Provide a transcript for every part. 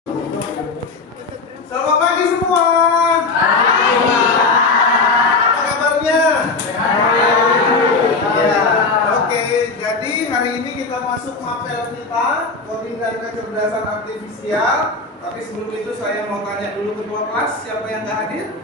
Selamat pagi semua. Apa kabarnya? Ya. Oke, jadi hari ini kita masuk mapel kita, coding dan kecerdasan artifisial. Tapi sebelum itu saya mau tanya dulu ketua kelas, siapa yang nggak hadir?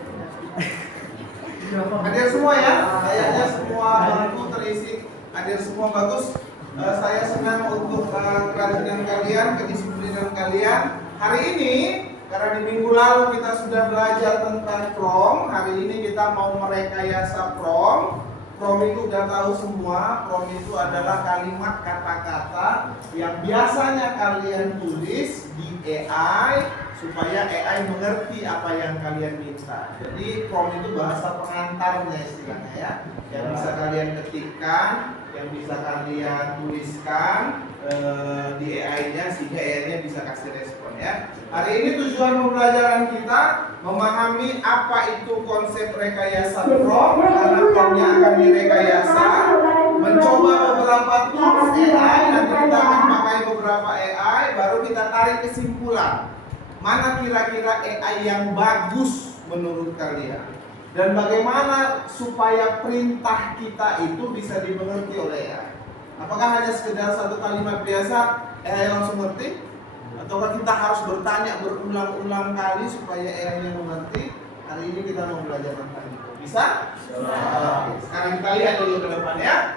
Hadir semua ya? Kayaknya semua bangku terisi. Hadir semua, bagus. Saya senang untuk kerajinan kalian, kedisiplinan kalian. Hari ini, karena di minggu lalu kita sudah belajar tentang prom, hari ini kita mau merekayasa prom. Prom itu udah tahu semua, prom itu adalah kalimat kata-kata yang biasanya kalian tulis di AI supaya AI mengerti apa yang kalian minta. Jadi prom itu bahasa pengantarnya istilahnya ya, yang bisa kalian ketikkan, yang bisa kalian tuliskan di AI-nya sehingga AI-nya bisa kasih respon ya. Hari ini tujuan pembelajaran kita memahami apa itu konsep rekayasa prom, karena promnya akan direkayasa, mencoba beberapa tools AI, nanti kita akan pakai beberapa AI, baru kita tarik kesimpulan mana kira-kira AI yang bagus menurut kalian, dan bagaimana supaya perintah kita itu bisa dimengerti oleh AI. Apakah hanya sekedar satu kalimat biasa AI langsung ngerti? Ataukah kita harus bertanya berulang-ulang kali supaya AI-nya mengerti? Hari ini kita mau belajar tentang itu. Bisa? Oke, sekarang kita lihat dulu ke depan ya.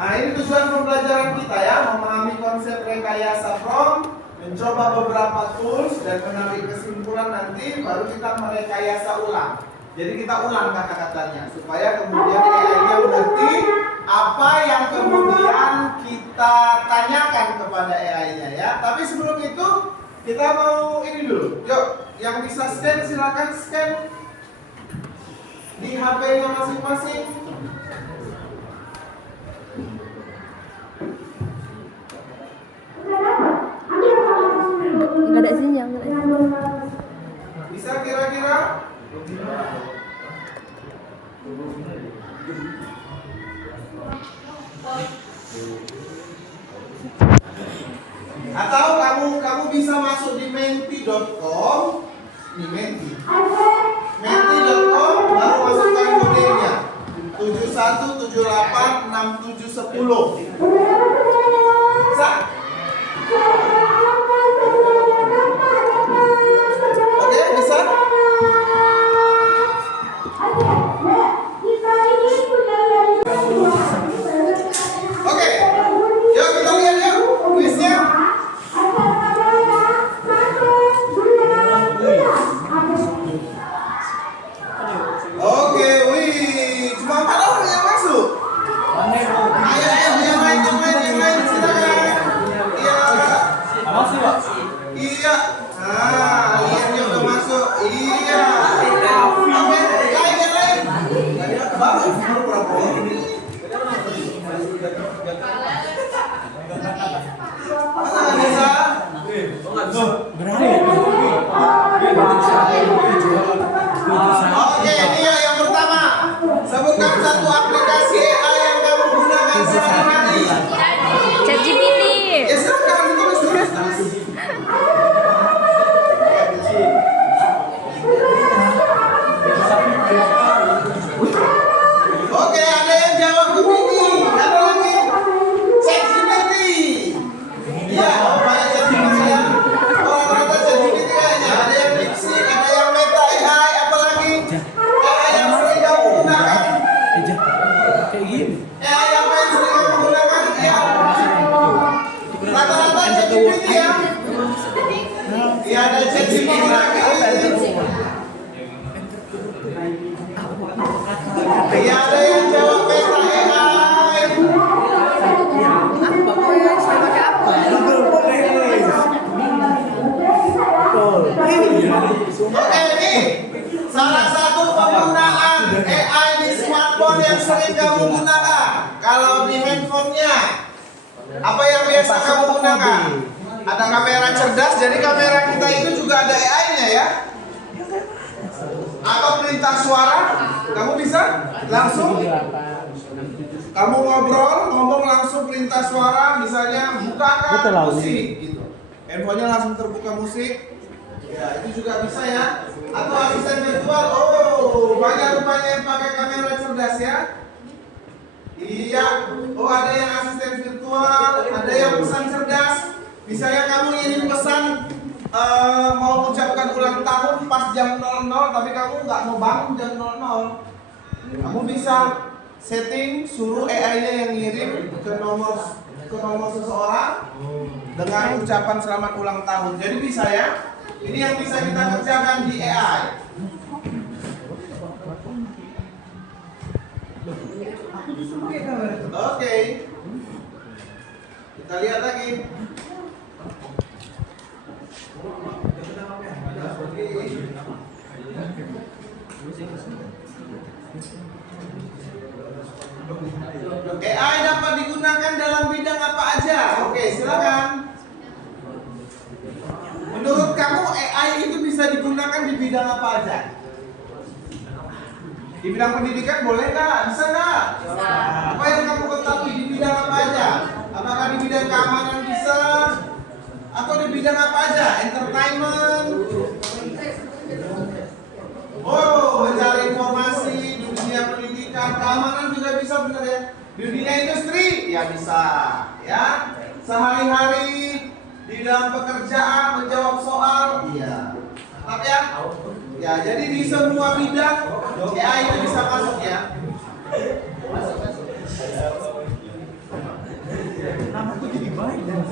Nah, ini tujuan pembelajaran kita ya, memahami konsep rekayasa prom, mencoba beberapa tools dan menarik kesimpulan, nanti baru kita merekayasa ulang. Jadi kita ulang kata-katanya supaya kemudian AI-nya mengerti apa yang kemudian kita tanyakan kepada AI-nya ya. Tapi sebelum itu kita mau ini dulu. Yuk, yang bisa scan silakan scan di HP-nya masing-masing. Nggak ada sinyal. Bisa kira-kira? Atau kamu bisa masuk di menti.com. Ini menti.com, baru masukkan kodenya 71786710. Bisa? Oke, bisa? Oke, yuk kita lihat yuk kuisnya. Oke, wih, cuma 4 orang yang masuk. Ayo, yang lain, silakan. Iya. Masih, Pak? Iya. Nah, Liannya udah masuk. Iya. Oke, lain. Baru berapa orang ini? Masa nggak bisa? Oke, Nia yang pertama. Sebutkan satu aplikasi AI yang kamu gunakan sehari-hari. ChatGPT. Ya silakan tulis. Oke, ada yang jawab Gemini. Ada lagi ChatGPT. Iya, banyak ChatGPT ya. Orang-orang ChatGPT kayaknya. Ada yang Pixi, ada yang Meta AI, apa lagi? AI yang sering kamu gunakan. Kayak gini. AI yang sering kamu gunakan. Iya. Rata-rata ChatGPT ya. Iya, ada ChatGPT lagi. Iya, ada yang jawab Meta AI. Oke, nih salah satu penggunaan AI di smartphone yang sering kamu gunakan. Kalau di handphonenya, apa yang biasa kamu gunakan? Ada kamera cerdas, jadi kamera kita itu juga ada AI-nya ya. Atau perintah suara, kamu bisa langsung Kamu ngomong langsung perintah suara, misalnya bukakan musik gitu. Handphonenya langsung terbuka musik. Ya, itu juga bisa ya. Atau asisten virtual. Oh, banyak rupanya yang pakai kamera cerdas ya. Iya. Oh, ada yang asisten virtual, ada yang pesan cerdas. Misalnya kamu ingin pesan mau mengucapkan ulang tahun pas jam 00, tapi kamu nggak mau bangun jam 00. Kamu bisa setting suruh AI-nya yang ngirim ke nomor seseorang dengan ucapan selamat ulang tahun. Jadi bisa ya. Ini yang bisa kita kerjakan di AI. Oke. Kita lihat lagi. AI dapat digunakan dalam bidang apa aja? Oke, silakan. Menurut kamu AI itu bisa digunakan di bidang apa aja? Di bidang pendidikan boleh nggak? Bisa nggak? Bisa. Apa yang kamu ketahui di bidang apa aja? Apakah di bidang keamanan bisa? Atau di bidang apa aja? Entertainment? Oh, mencari informasi di dunia pendidikan, keamanan juga bisa, benar ya? Di dunia industri, ya bisa, ya. Sehari-hari di dalam pekerjaan menjawab soal, iya. Tetap ya? Ya, jadi di semua bidang AI itu bisa masuk ya. Namaku jadi baik dan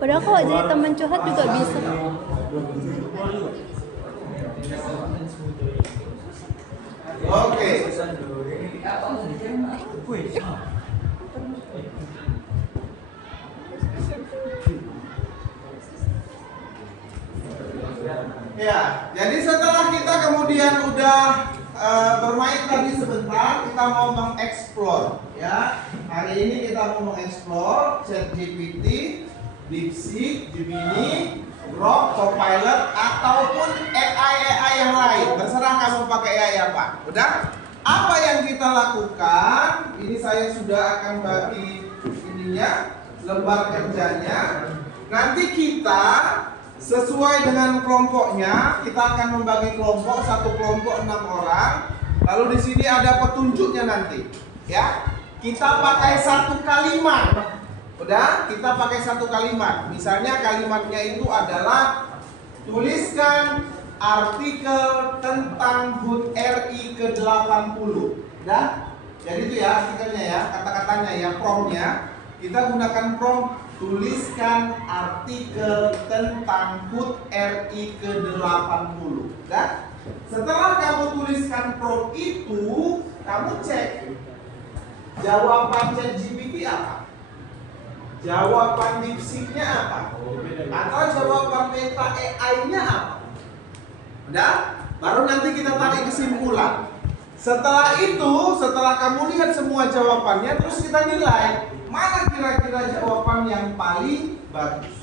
Padahal kalau jadi teman curhat juga bisa. Oke. Ya, jadi setelah kita kemudian udah bermain tadi sebentar, kita mau mengeksplor ya. Hari ini kita mau mengeksplor ChatGPT, DeepSeek, Gemini, Grok, Copilot ataupun AI yang lain. Terserah kamu pakai AI apa. Udah? Apa yang kita lakukan? Ini saya sudah akan bagi ininya, lembar kerjanya. Nanti kita sesuai dengan kelompoknya, kita akan membagi kelompok, satu kelompok 6 orang. Lalu di sini ada petunjuknya nanti, ya. Kita pakai satu kalimat. Udah, kita pakai satu kalimat. Misalnya kalimatnya itu adalah tuliskan artikel tentang HUT RI ke-80. Udah? Jadi itu ya artikelnya ya, kata-katanya ya, promptnya. Kita gunakan prompt tuliskan artikel tentang HUT RI ke-80. Udah? Setelah kamu tuliskan prompt itu, kamu cek jawaban ChatGPT apa? Jawaban DeepSeek-nya apa? Atau jawaban Meta AI-nya apa? Udah? Baru nanti kita tarik kesimpulan. Setelah itu, setelah kamu lihat semua jawabannya, terus kita nilai mana kira-kira jawaban yang paling bagus.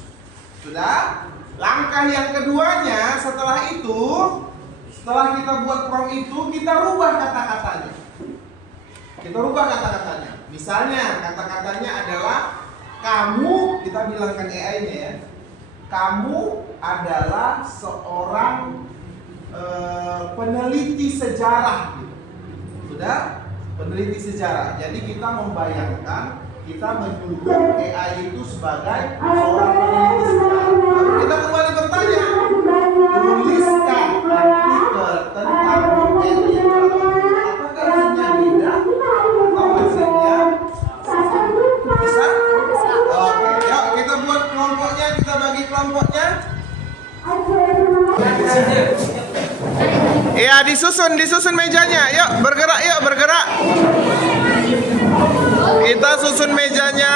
Sudah? Langkah yang keduanya setelah itu, setelah kita buat prompt itu, kita rubah kata-katanya. Kita rubah kata-katanya. Misalnya kata-katanya adalah kamu, kita bilangkan AI-nya ya. Kamu adalah seorang peneliti sejarah gitu. Sudah? Peneliti sejarah. Jadi kita membayangkan, kita menyuruh AI itu sebagai seorang peneliti sejarah. Lalu kita kembali bertanya, tuliskan artikel tentang HUT. Apakah isinya beda atau hasilnya bisa? Oke, yuk kita buat kelompoknya, kita bagi kelompoknya. Iya, disusun mejanya. Yuk, bergerak. Kita susun mejanya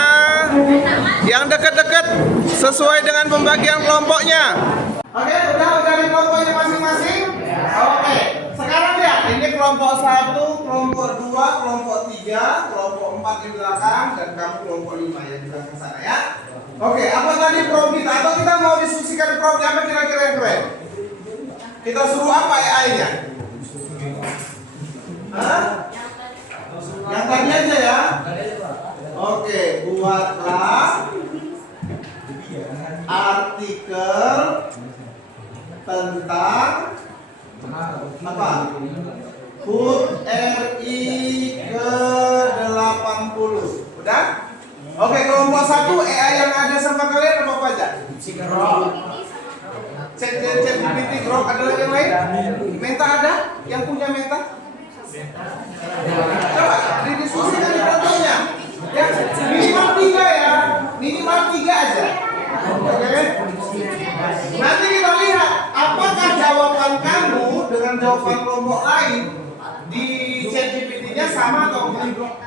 yang dekat-dekat sesuai dengan pembagian kelompoknya. Oke, udah di kelompoknya masing-masing. Oke, sekarang lihat, ini kelompok 1, kelompok 2, kelompok 3, kelompok 4 di belakang, dan kamu kelompok 5 yang di belakang sana ya. Oke, apa tadi prompt kita? Atau kita mau diskusikan promptnya apa kira-kira yang keren? Kita suruh apa AI-nya? HUT RI ke-80. Udah? Oke, kelompok 1 AI yang ada sama kalian apa aja? ChatGPT, Grok, ada lagi yang lain? Meta ada? Yang punya Meta? Coba didiskusikan di kantornya. Ya, minimal 3 ya. Minimal 3 aja. Oke. Nanti kita lihat apakah jawaban kamu dengan jawaban kelompok lain di ChatGPT-nya sama atau enggak.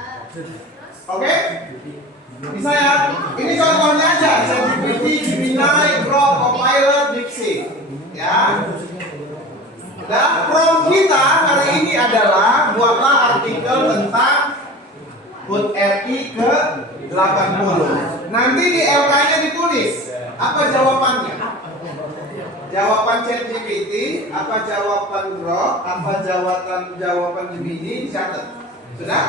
Oke? Bisa ya? Ini contohnya aja. ChatGPT, Gemini, Grok, Copilot, DeepSeek. Ya. Dan prompt kita hari ini adalah buatlah artikel tentang HUT RI ke-80. Nanti di LK-nya ditulis apa jawabannya. Jawaban ChatGPT, apa jawaban Grok, apa jawaban Gemini, dicatat. Sudah?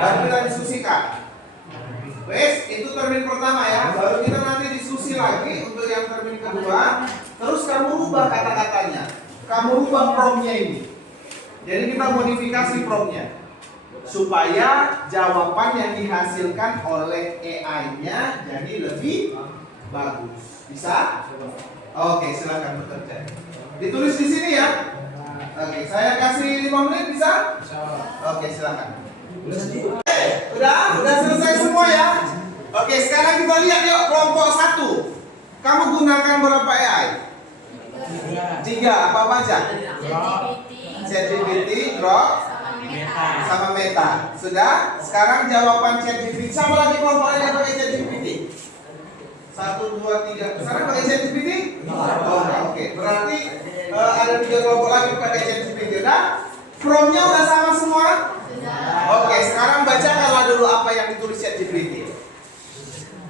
Baru kita diskusikan. Wes, itu termin pertama ya. Baru kita nanti diskusi lagi untuk yang termin kedua. Terus kamu rubah kata-katanya. Kamu rubah promptnya ini. Jadi kita modifikasi promptnya supaya jawaban yang dihasilkan oleh AI-nya jadi lebih bagus. Bisa? Oke, silakan bekerja. Ditulis di sini ya. Oke, saya kasih 5 menit bisa? Oke, silakan. Udah selesai semua ya. Oke, sekarang kita lihat yuk kelompok 1. Kamu gunakan berapa AI? 3, apa aja? ChatGPT, Grok, sama Meta. Sudah? Sekarang jawaban ChatGPT. Sama lagi kelompok lain yang pakai ChatGPT. 1, 2, 3. Sekarang pakai ChatGPT? Oke. Berarti ada 3 kelompok lagi pakai ChatGPT. Udah? Promptnya udah sama semua? Oke, sekarang bacakanlah dulu apa yang ditulis ChatGPT.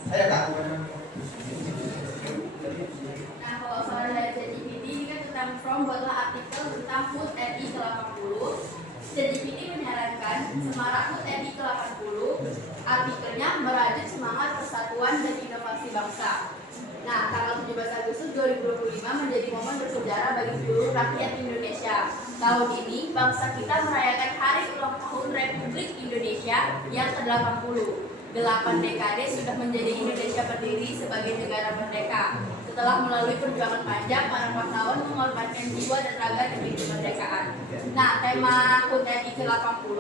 Ayo Kak. Nah, kalau soal dari ChatGPT ini kan tentang prompt buatlah artikel tentang HUT RI ke-80. ChatGPT menyarankan semarak HUT RI ke-80. Artikelnya merajut semangat persatuan dan inovasi bangsa. Nah, tanggal 17 Agustus 2025 menjadi momen bersejarah bagi seluruh rakyat Indonesia. Tahun ini, bangsa kita merayakan hari ulang tahun Republik Indonesia yang ke-80. 8 dekade sudah menjadi Indonesia berdiri sebagai negara merdeka. Setelah melalui perjuangan panjang, para pahlawan mengorbankan jiwa dan raga demi kemerdekaan. Nah, tema HUT RI ke-80,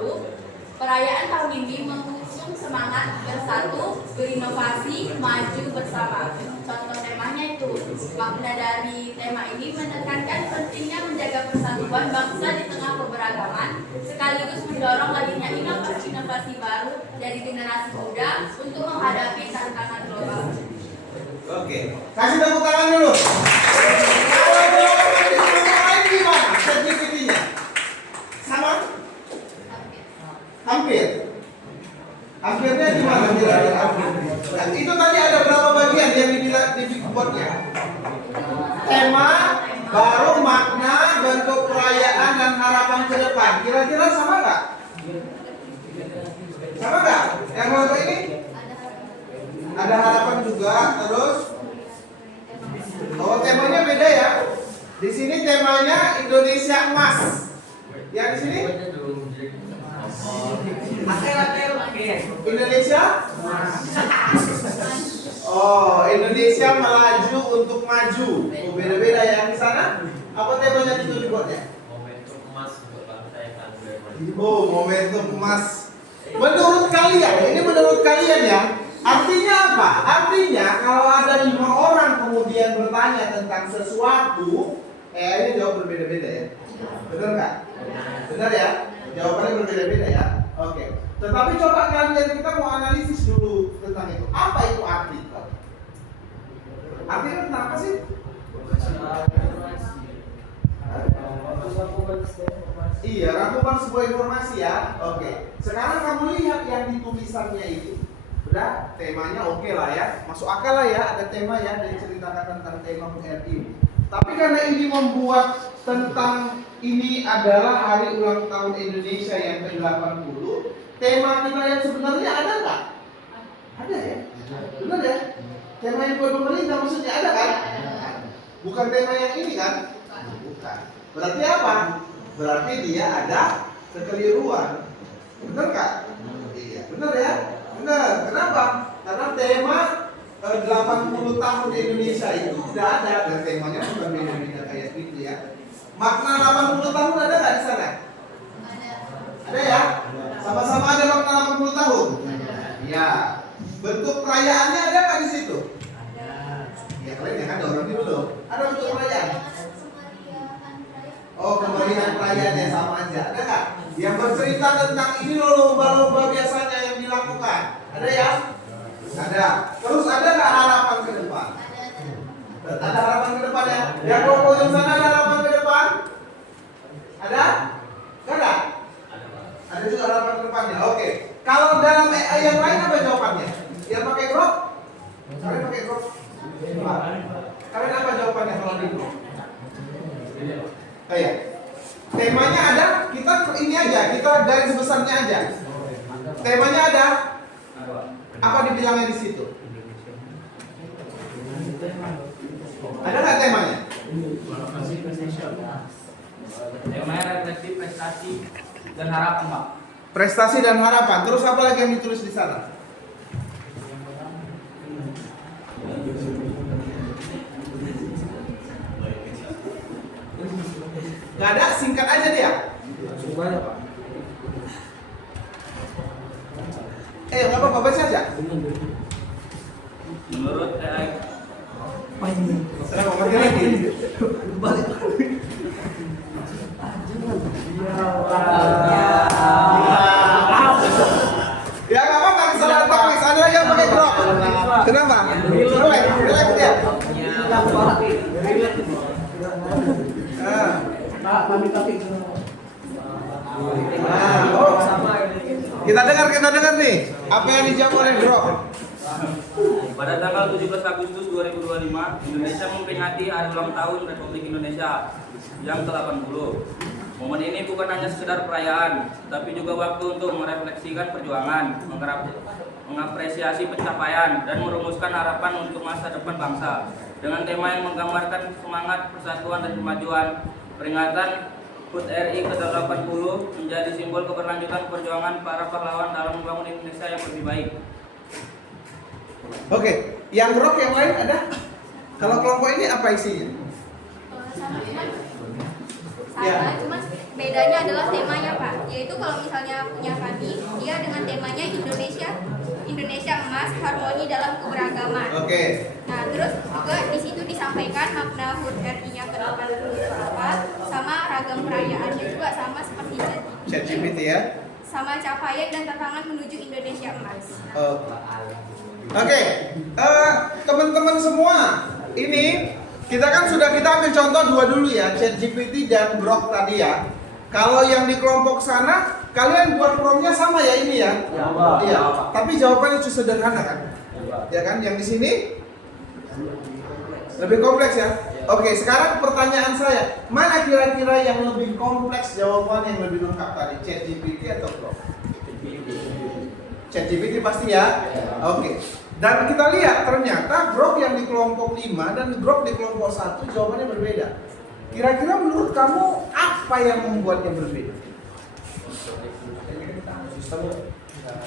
perayaan tahun ini mengusung semangat bersatu, berinovasi, maju bersama. Contoh temanya itu, makna dari tema ini menekankan pentingnya menjaga persatuan bangsa di tengah keberagaman, sekaligus mendorong lahirnya inovasi-inovasi baru dari generasi muda untuk menghadapi tantangan global. Oke, kasih tepuk tangan dulu. Kalau jawaban di kelompok lain gimana? ChatGPT-nya sama? Hampir. Akhirnya gimana kira-kira? Nah, itu tadi ada berapa bagian yang dibilang di Bigboardnya? Tema, baru makna, bentuk perayaan dan harapan ke depan. Kira-kira sama nggak? Sama nggak? Yang kelompok ini? Ada harapan juga. Terus, oh temanya beda ya. Di sini temanya Indonesia Emas. Yang di sini? Indonesia? Oh, Indonesia melaju untuk maju. Oh, beda-beda yang di sana. Apa temanya itu di bawahnya? Momentum emas untuk bangsa yang akan bermaju. Oh, momentum emas. Menurut kalian, ini menurut kalian ya. Artinya apa? Artinya kalau ada 5 orang kemudian bertanya tentang sesuatu, ini jawab berbeda-beda ya. Benar nggak? Benar ya? Jawabannya berbeda-beda ya. Oke. Tetapi coba kalian kita mau analisis dulu tentang itu. Apa itu artikel? Artikel tentang apa sih? Iya, rangkuman sebuah informasi ya. Oke. Sekarang kamu lihat yang di tulisannya itu. Udah, temanya oke lah ya. Masuk akal lah ya, ada tema ya dan ceritakan tentang tema RI. Tapi karena ini membuat tentang ini adalah hari ulang tahun Indonesia yang ke-80, tema kita yang sebenarnya ada nggak? Ada ya? Benar ya? Tema yang buat pemerintah maksudnya ada kan? Bukan tema yang ini kan? Bukan. Berarti apa? Berarti dia ada kekeliruan. Benar nggak? Iya, benar ya? Benar. Kenapa? Karena tema 80 tahun Indonesia itu tidak ada, dan temanya bukan beda-beda kayak gitu ya. Makna 80 tahun ada nggak di sana? Ada ya? Sama-sama ada makna 80 tahun? Iya. Bentuk perayaannya ada nggak di situ? Ya kalian yang ada orang itu belum. Ada bentuk perayaan? Oh, kemeriahan perayaannya sama aja. Ada nggak? Yang bercerita tentang ini loh lomba-lomba biasanya yang dilakukan. Ada ya? Ada. Terus ada nggak harapan ke depan? Ada harapan ke depan ya? Yang kelompok yang sana ada harapan ke depan? Ada? Nggak ada? Ada juga harapan ke depannya. Oke. Kalau dalam AI yang lain apa jawabannya? Yang pakai grok? Kalian pakai grok? Kalian apa jawabannya kalau di grok? Kayak temanya ada, kita ini aja, kita garis besarnya aja. Temanya ada, apa dibilangnya di situ? Ada nggak temanya? Temanya refleksi prestasi dan harapan, Pak. Prestasi dan harapan. Terus apa lagi yang ditulis di sana? Gak ada, singkat aja dia. Semuanya, Pak. Nggak apa-apa, baca aja. Menurut AI, Saya mau ngerti lagi. Ya nggak apa-apa, kesalahan teknis. Ada lagi yang pakai grok. Kenapa? Relax dia. Kita dengar nih. Apa yang dijawab oleh grok? pada tanggal 17 Agustus 2025, Indonesia memperingati hari ulang tahun Republik Indonesia yang ke-80. Momen ini bukan hanya sekedar perayaan, tapi juga waktu untuk merefleksikan perjuangan, mengapresiasi pencapaian, dan merumuskan harapan untuk masa depan bangsa. Dengan tema yang menggambarkan semangat persatuan dan kemajuan, peringatan HUT RI ke-80 menjadi simbol keberlanjutan perjuangan para pahlawan dalam membangun Indonesia yang lebih baik. Oke, yang grok yang lain ada? Kalau kelompok ini apa isinya? Sama, cuma bedanya adalah temanya, Pak. Yaitu kalau misalnya punya Fadi, dia dengan temanya Indonesia Emas, Harmoni dalam Keberagaman. Oke. Nah, terus juga di situ disampaikan makna HUT RI-nya ke-80 sama ragam perayaannya juga sama seperti ChatGPT ya. sama capaian dan tantangan menuju Indonesia Emas. Oke, teman-teman semua, ini kita ambil contoh dua dulu ya, ChatGPT dan Grok tadi ya. Kalau yang di kelompok sana, kalian buat promnya sama ya ini ya? Iya. Tapi jawabannya itu sederhana kan? Ya kan? Yang di sini lebih kompleks ya. Oke, sekarang pertanyaan saya, mana kira-kira yang lebih kompleks jawaban yang lebih lengkap tadi, ChatGPT atau Grok? ChatGPT pasti ya? Oke. Dan kita lihat ternyata Grok yang di kelompok 5 dan Grok di kelompok 1 jawabannya berbeda. Kira-kira menurut kamu apa yang membuatnya berbeda?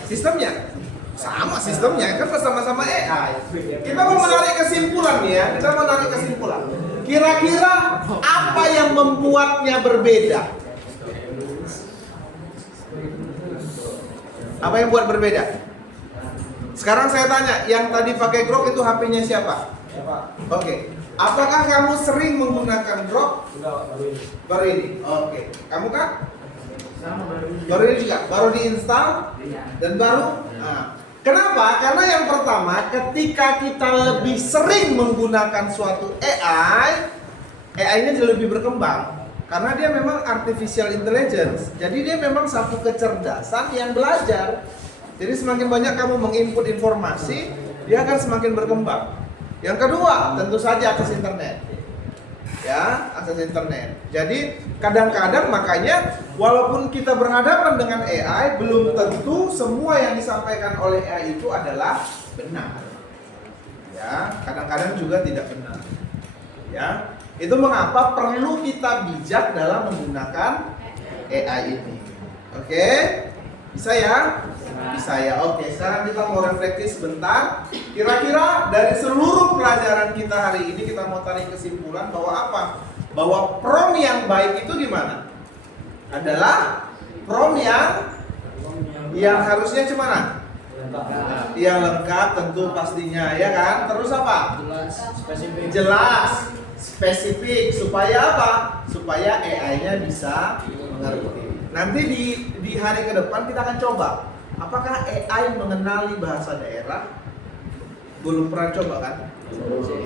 Sistemnya? Sama sistemnya, kan sama-sama AI. Kita mau menarik kesimpulan nih ya, Kira-kira apa yang membuatnya berbeda? Apa yang buat berbeda? Sekarang saya tanya, yang tadi pakai Grok itu HP-nya siapa? Oke. Apakah kamu sering menggunakan Grok? Baru ini. Oke. Kamu kan? Baru ini juga. Baru diinstal dan baru. Nah. Kenapa? Karena yang pertama, ketika kita lebih sering menggunakan suatu AI-nya jadi lebih berkembang. Karena dia memang artificial intelligence. Jadi dia memang satu kecerdasan yang belajar. Jadi semakin banyak kamu menginput informasi, dia akan semakin berkembang. Yang kedua, tentu saja akses internet. Ya, akses internet. Jadi kadang-kadang makanya walaupun kita berhadapan dengan AI, belum tentu semua yang disampaikan oleh AI itu adalah benar. Ya, kadang-kadang juga tidak benar. Ya, itu mengapa perlu kita bijak dalam menggunakan AI ini. Oke? Bisa ya? Bisa ya. Oke, sekarang kita mau refleksi sebentar. Kira-kira dari seluruh pelajaran kita hari ini kita mau tarik kesimpulan bahwa apa? Bahwa prom yang baik itu gimana? Adalah prom yang harusnya gimana? Yang lengkap tentu pastinya, ya kan? Terus apa? Jelas, spesifik. Supaya apa? Supaya AI-nya bisa mengerti. Nanti di hari ke depan kita akan coba. Apakah AI mengenali bahasa daerah? Belum pernah coba kan?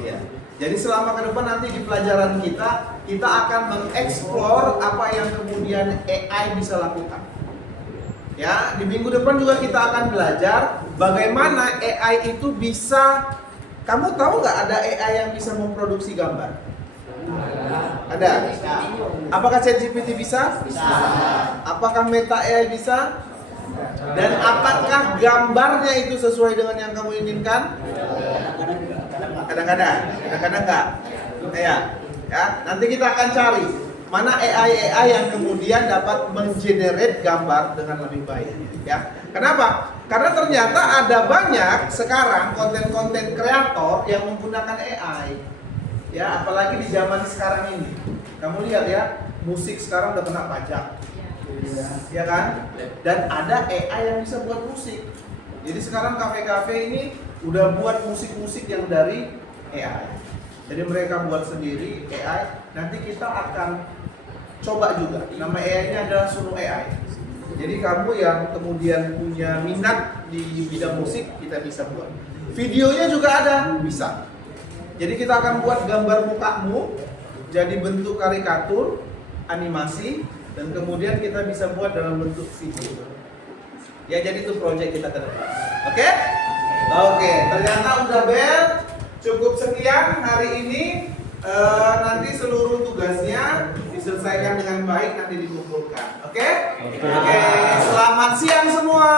Iya. Jadi selama ke depan nanti di pelajaran kita akan mengeksplor apa yang kemudian AI bisa lakukan. Ya, di minggu depan juga kita akan belajar bagaimana AI itu bisa. Kamu tahu nggak ada AI yang bisa memproduksi gambar? Ada. Apakah ChatGPT bisa? Bisa. Apakah Meta AI bisa? Dan apakah gambarnya itu sesuai dengan yang kamu inginkan? Kadang-kadang enggak. Ya, nanti kita akan cari mana AI yang kemudian dapat mengenerate gambar dengan lebih baik. Ya, kenapa? Karena ternyata ada banyak sekarang konten-konten kreator yang menggunakan AI. Ya, apalagi di zaman sekarang ini. Kamu lihat ya, musik sekarang udah kena pajak. Ya kan? Dan ada AI yang bisa buat musik. Jadi sekarang kafe-kafe ini udah buat musik-musik yang dari AI. Jadi mereka buat sendiri AI. Nanti kita akan coba juga. Nama AI-nya adalah Suno AI. Jadi kamu yang kemudian punya minat di bidang musik, kita bisa buat. Videonya juga ada, bisa. Jadi kita akan buat gambar mukamu jadi bentuk karikatur, animasi, dan kemudian kita bisa buat dalam bentuk video. Ya, jadi itu proyek kita ke depan. Oke? Oke, ternyata udah bel. Cukup sekian hari ini. Nanti seluruh tugasnya diselesaikan dengan baik, nanti dikumpulkan. Oke? Oke. Selamat siang semua.